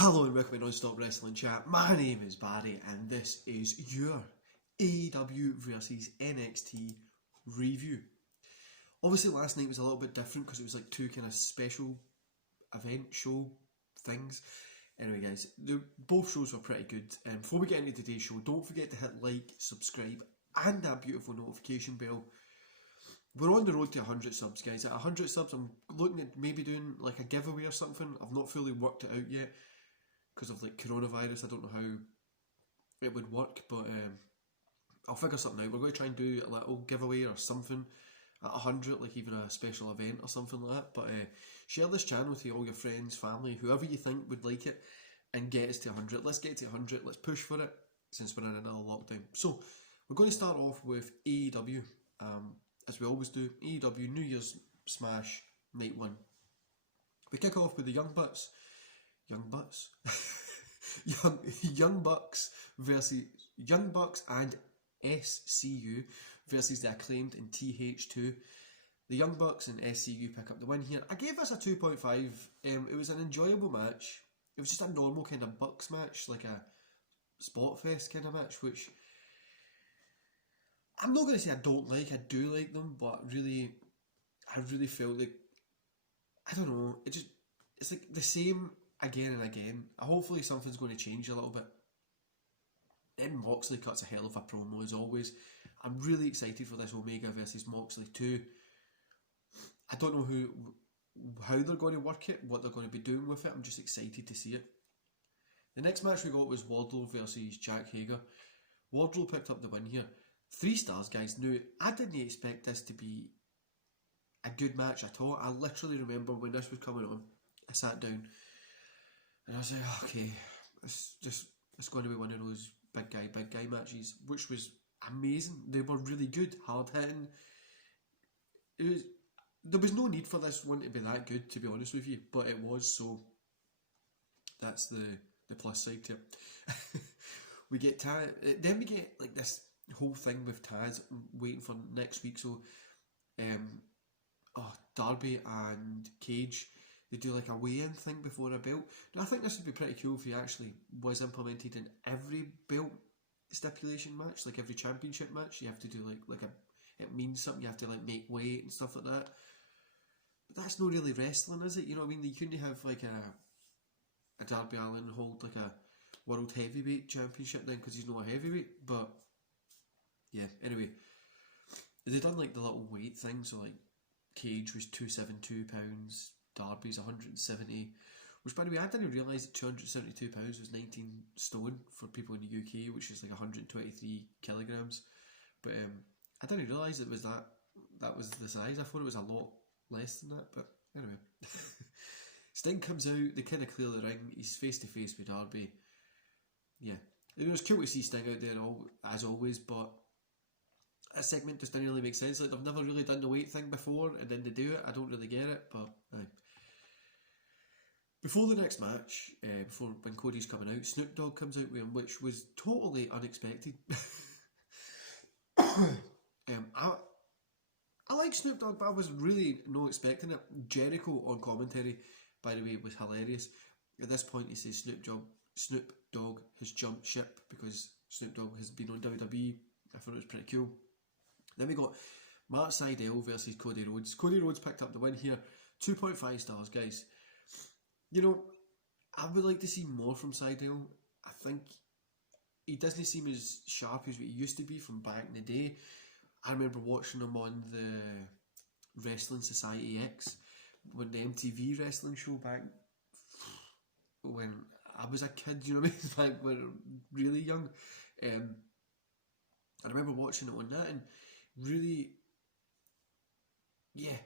Hello and welcome to Non-Stop Wrestling Chat. My name is Barry and this is your AEW versus NXT review. Obviously last night was a little bit different because it was like two kind of special event show things. Anyway guys, both shows were pretty good. Before we get into today's show, don't forget to hit like, subscribe and that beautiful notification bell. We're on the road to 100 subs guys. At 100 subs I'm looking at maybe doing like a giveaway or something. I've not fully worked it out yet because of like coronavirus. I don't know how it would work, but I'll figure something out. We're going to try and do a little giveaway or something at 100, like even a special event or something like that. But share this channel with all your friends, family, whoever you think would like it, and get us to 100. Let's get to 100. Let's push for it since we're in another lockdown. So we're going to start off with AEW, as we always do. AEW New Year's Smash Night 1. We kick off with the Young Bucks Young Bucks and SCU versus the Acclaimed in TH2. The Young Bucks and SCU pick up the win here. I gave this a 2.5. It was an enjoyable match. It was just a normal kind of Bucks match, like a spot fest kind of match, which I'm not going to say I don't like. I do like them, but I really felt like, I don't know, it's like the same again and again. Hopefully something's going to change a little bit. Then Moxley cuts a hell of a promo as always. I'm really excited for this Omega versus Moxley 2. I don't know how they're going to work it, what they're going to be doing with it. I'm just excited to see it. The next match we got was Wardlow versus Jack Hager. Wardlow picked up the win here. 3 stars guys. Now, I didn't expect this to be a good match at all. I literally remember when this was coming on, I sat down and I was like, okay, it's going to be one of those big guy matches, which was amazing. They were really good, hard hitting. There was no need for this one to be that good, to be honest with you, but it was, so that's the plus side to it. We get Taz, then we get like this whole thing with Taz waiting for next week, so Darby and Cage, they do like a weigh-in thing before a belt. Now, I think this would be pretty cool if it actually was implemented in every belt stipulation match, like every championship match. You have to do it means something. You have to like make weight and stuff like that. But that's not really wrestling, is it? You know what I mean? You couldn't have like a Darby Allin hold like a world heavyweight championship then, because he's not a heavyweight. But yeah, anyway, they done like the little weight thing. So like Cage was 272 pounds. Darby's 170, which by the way I didn't realise that 272 pounds was 19 stone for people in the UK, which is like 123 kilograms. But I didn't realise it was that was the size. I thought it was a lot less than that, but anyway. Sting comes out, they kind of clear the ring, he's face to face with Darby. Yeah, it was cool to see Sting out there as always, but that segment just didn't really make sense. Like, they've never really done the weight thing before, and then they do it. I don't really get it, but aye. Before the next match, when Cody's coming out, Snoop Dogg comes out with him, which was totally unexpected. I like Snoop Dogg, but I was really not expecting it. Jericho on commentary, by the way, was hilarious. At this point, he says Snoop Dogg has jumped ship because Snoop Dogg has been on WWE. I thought it was pretty cool. Then we got Matt Sydal versus Cody Rhodes. Cody Rhodes picked up the win here. 2.5 stars, guys. You know, I would like to see more from Sydal. I think he doesn't seem as sharp as what he used to be from back in the day. I remember watching him on the Wrestling Society X, when the MTV wrestling show back when I was a kid, you know what I mean? Like, when really young. I remember watching it on that, and really, yeah,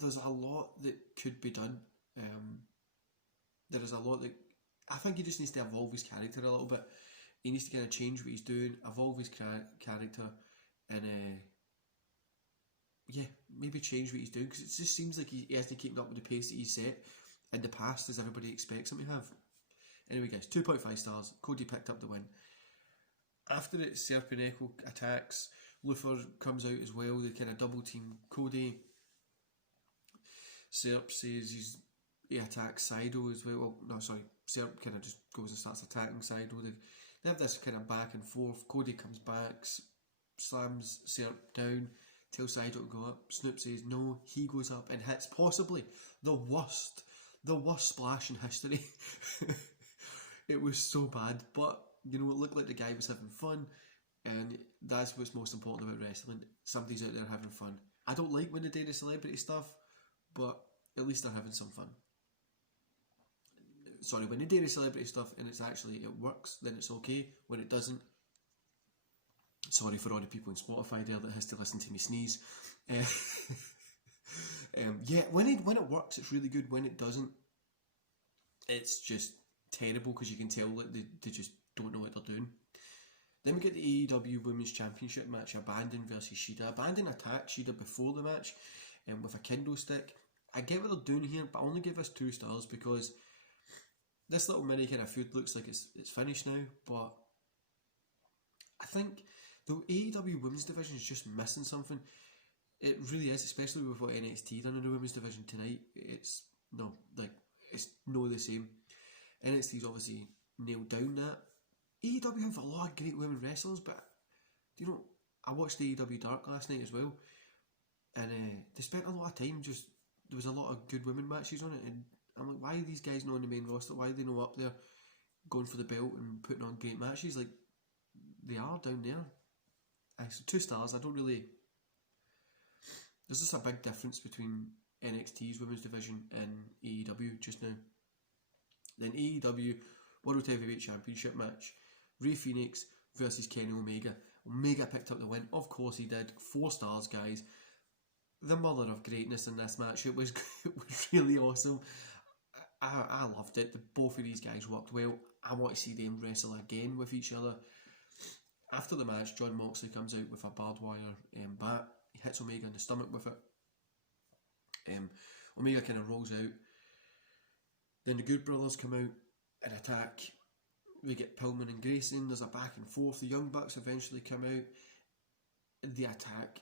there's a lot that could be done. There is a lot that I think he just needs to evolve his character a little bit. He needs to kind of change what he's doing, evolve his character, and maybe change what he's doing, because it just seems like he hasn't keeping up with the pace that he's set in the past as everybody expects him to have. Anyway, guys, 2.5 stars. Cody picked up the win. After it, Serpent Echo attacks. Luther comes out as well. They kind of double team Cody. Serp says he attacks Saido as well. No, sorry, Serp kind of just goes and starts attacking Saido. They have this kind of back and forth. Cody comes back, slams Serp down, tells Saido to go up. Snoop says no, he goes up and hits possibly the worst splash in history. It was so bad, but you know, it looked like the guy was having fun, and that's what's most important about wrestling. Somebody's out there having fun. I don't like when they do the celebrity stuff, but at least they're having some fun. Sorry, when they do the celebrity stuff and it works, then it's okay. When it doesn't, sorry for all the people in Spotify there that has to listen to me sneeze. Yeah, when it works, it's really good. When it doesn't, it's just terrible because you can tell that they just don't know what they're doing. Then we get the AEW Women's Championship match, Abandon versus Shida. Abandon attacked Shida before the match with a kendo stick. I get what they're doing here, but I only give this 2 stars because this little mini kind of feud looks like it's finished now, but I think the AEW Women's Division is just missing something. It really is, especially with what NXT done in the Women's Division tonight. It's no the same. NXT's obviously nailed down that. AEW have a lot of great women wrestlers, but you know, I watched AEW Dark last night as well, and they spent a lot of time there was a lot of good women matches on it, and I'm like, why are these guys not on the main roster? Why are they not up there going for the belt and putting on great matches like they are down there? So 2 stars. I don't really. There's just a big difference between NXT's women's division and AEW just now. Then AEW World Heavyweight Championship match, Rey Fenix versus Kenny Omega. Omega picked up the win. Of course he did. 4 stars, guys. The mother of greatness in this match. It was really awesome. I loved it. Both of these guys worked well. I want to see them wrestle again with each other. After the match, Jon Moxley comes out with a barbed wire bat. He hits Omega in the stomach with it. Omega kind of rolls out. Then the Good Brothers come out and attack. We get Pillman and Grayson. There's a back and forth. The Young Bucks eventually come out. They attack.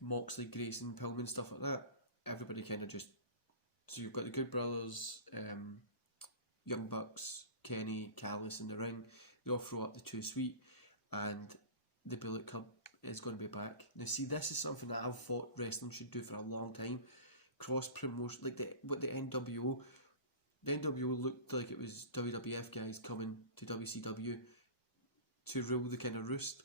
Moxley, Grayson, Pillman, stuff like that. Everybody kind of just. So you've got the Good Brothers, Young Bucks, Kenny, Callis in the ring. They all throw up the 2 Sweet, and the Bullet Club is going to be back. Now, see, this is something that I've thought wrestling should do for a long time. Cross promotion, like the NWO. The NWO looked like it was WWF guys coming to WCW to rule the kind of roost.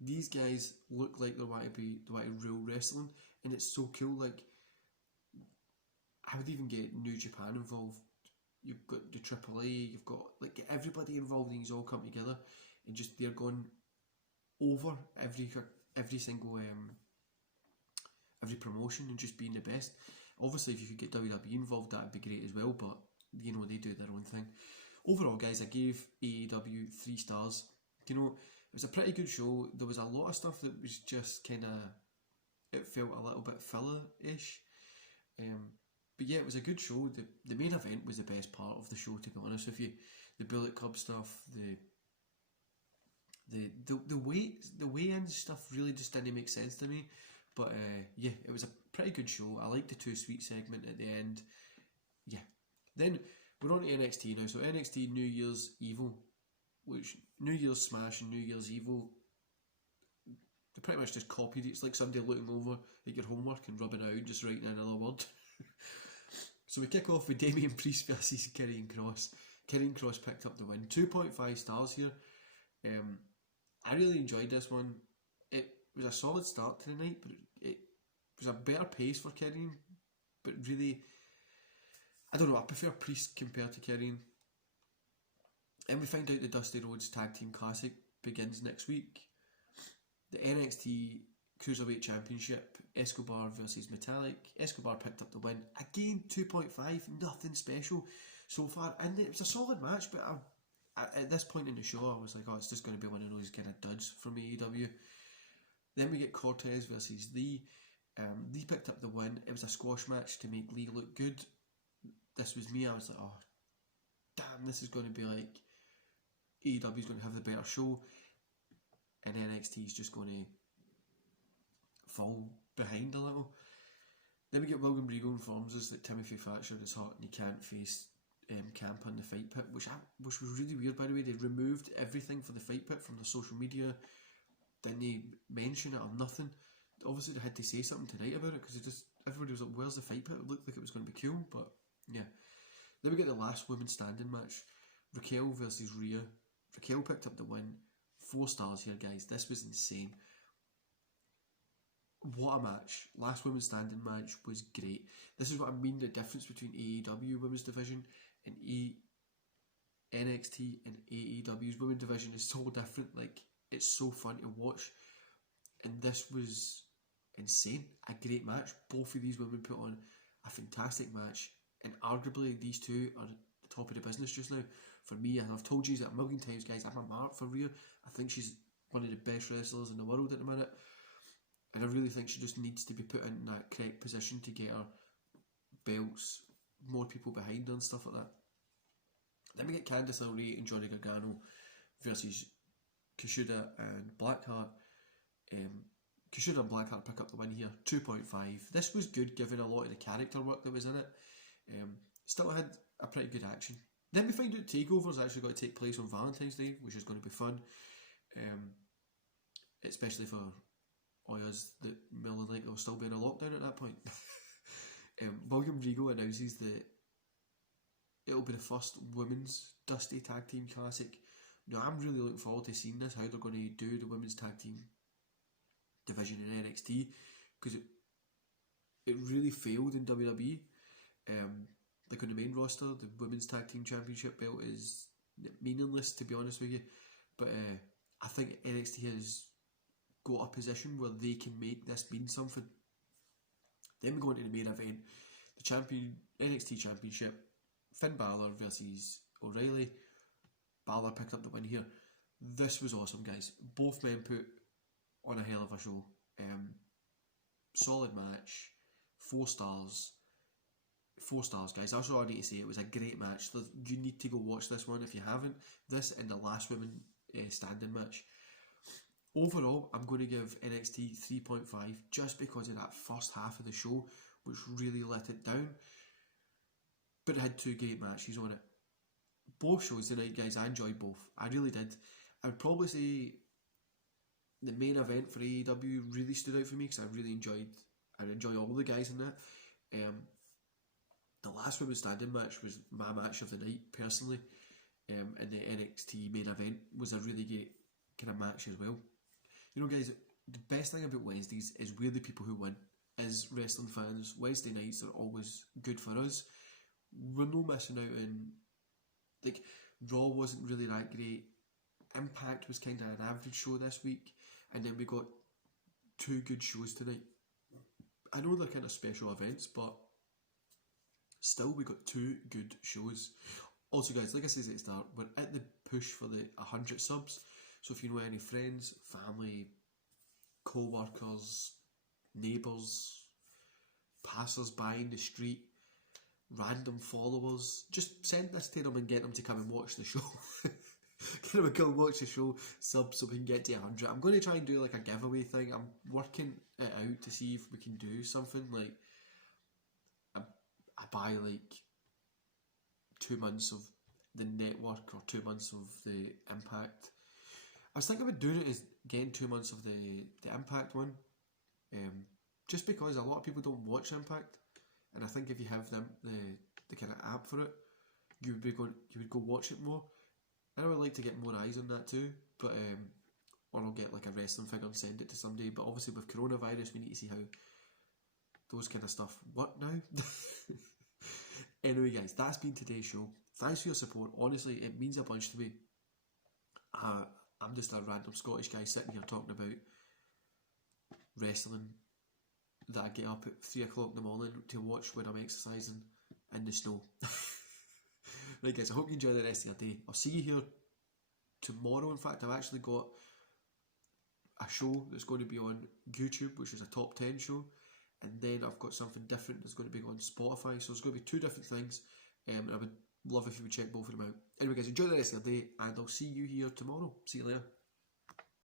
These guys look like they want to rule wrestling, and it's so cool. Like, I would even get New Japan involved. You've got the AAA. You've got like everybody involved, and these all come together, and just they're going over every single every promotion and just being the best. Obviously, if you could get WWE involved, that'd be great as well. But you know, they do their own thing. Overall, guys, I gave AEW 3 stars. You know, it was a pretty good show. There was a lot of stuff that was just kind of, it felt a little bit filler-ish. But yeah, it was a good show. The main event was the best part of the show, to be honest with you. The Bullet Club stuff, the weigh-in stuff really just didn't make sense to me. But yeah, it was a pretty good show. I liked the 2 Sweet segment at the end. Yeah. Then we're on to NXT now. So NXT New Year's Evil, which New Year's Smash and New Year's Evil, they pretty much just copied it. It's like somebody looking over at your homework and rubbing it out, just writing another word. So we kick off with Damian Priest versus Karrion Kross. Karrion Kross picked up the win. 2.5 stars here. I really enjoyed this one. It was a solid start to the night, but it was a better pace for Karrion. But really, I don't know, I prefer Priest compared to Karrion. And we find out the Dusty Rhodes Tag Team Classic begins next week. The NXT Cruiserweight Championship, Escobar versus Metallic. Escobar picked up the win. Again, 2.5, nothing special so far. And it was a solid match, but at this point in the show, I was like, oh, it's just going to be one of those kind of duds from AEW. Then we get Cortez versus Lee. Lee picked up the win. It was a squash match to make Lee look good. This was me. I was like, oh, damn, this is going to be like AEW's going to have the better show, and NXT's just going to fall behind a little. Then we get William Regal informs us that Timothy Thatcher is hurt and he can't face Ciampa in the fight pit, which was really weird, by the way. They removed everything for the fight pit from the social media. Didn't they mention it or nothing? Obviously they had to say something tonight about it, because everybody was like, where's the fight pit? It looked like it was going to be cool, but yeah. Then we get the last women standing match, Raquel versus Rhea. Raquel picked up the win. 4 stars here, guys. This was insane. What a match. Last women's standing match was great. This is what I mean, the difference between AEW women's division and NXT and AEW's women's division is so different. Like, it's so fun to watch. And this was insane. A great match. Both of these women put on a fantastic match. And arguably, these two are at the top of the business just now. For me, and I've told you that a million times, guys, I'm a mark for Rhea. I think she's one of the best wrestlers in the world at the minute. And I really think she just needs to be put in that correct position to get her belts, more people behind her and stuff like that. Then we get Candice LeRae and Johnny Gargano versus Kushida and Blackheart. Kushida and Blackheart pick up the win here, 2.5. This was good given a lot of the character work that was in it. Still had a pretty good action. Then we find out TakeOver is actually going to take place on Valentine's Day, which is going to be fun. Especially for us that more than likely will still be in a lockdown at that point. William Regal announces that it'll be the first women's Dusty Tag Team Classic. Now I'm really looking forward to seeing this, how they're going to do the women's tag team division in NXT, because it really failed in WWE. Like on the main roster, the women's tag team championship belt is meaningless, to be honest with you. But I think NXT has got a position where they can make this mean something. Then we go into the main event, the NXT Championship, Finn Balor versus O'Reilly. Balor picked up the win here. This was awesome, guys. Both men put on a hell of a show. Solid match, 4 stars. 4 stars, guys. That's all I need to say. It was a great match. You need to go watch this one if you haven't. This and the last women standing match. Overall, I'm going to give NXT 3.5 just because of that first half of the show, which really let it down. But it had 2 great matches on it. Both shows tonight, guys, I enjoyed both. I really did. I would probably say the main event for AEW really stood out for me because I enjoy all the guys in that. The last women's standing match was my match of the night, personally. And the NXT main event was a really great kind of match as well. You know, guys, the best thing about Wednesdays is we're the people who win. As wrestling fans, Wednesday nights are always good for us. We're no missing out on, like, Raw wasn't really that great. Impact was kind of an average show this week. And then we got 2 good shows tonight. I know they're kind of special events, but still we got 2 good shows. Also, guys, like I said at the start, we're at the push for the 100 subs. So if you know any friends, family, co-workers, neighbours, passers-by in the street, random followers, just send this to them and get them to come and watch the show. Get them to come watch the show, sub, so we can get to 100. I'm going to try and do like a giveaway thing. I'm working it out to see if we can do something like I buy like 2 months of the network or 2 months of the Impact. I was thinking about doing it as getting 2 months of the Impact one, just because a lot of people don't watch Impact, and I think if you have the kind of app for it, you would go watch it more. And I would like to get more eyes on that too, but or I'll get like a wrestling figure and send it to somebody. But obviously with coronavirus, we need to see how those kind of stuff work now. Anyway, guys, that's been today's show. Thanks for your support. Honestly, it means a bunch to me. I'm just a random Scottish guy sitting here talking about wrestling that I get up at 3 o'clock in the morning to watch when I'm exercising in the snow. Right, guys, I hope you enjoy the rest of your day. I'll see you here tomorrow. In fact, I've actually got a show that's going to be on YouTube, which is a top 10 show, and then I've got something different that's going to be on Spotify. So there's going to be 2 different things, and I would love if you would check both of them out. Anyway, guys, enjoy the rest of your day, and I'll see you here tomorrow. See you later.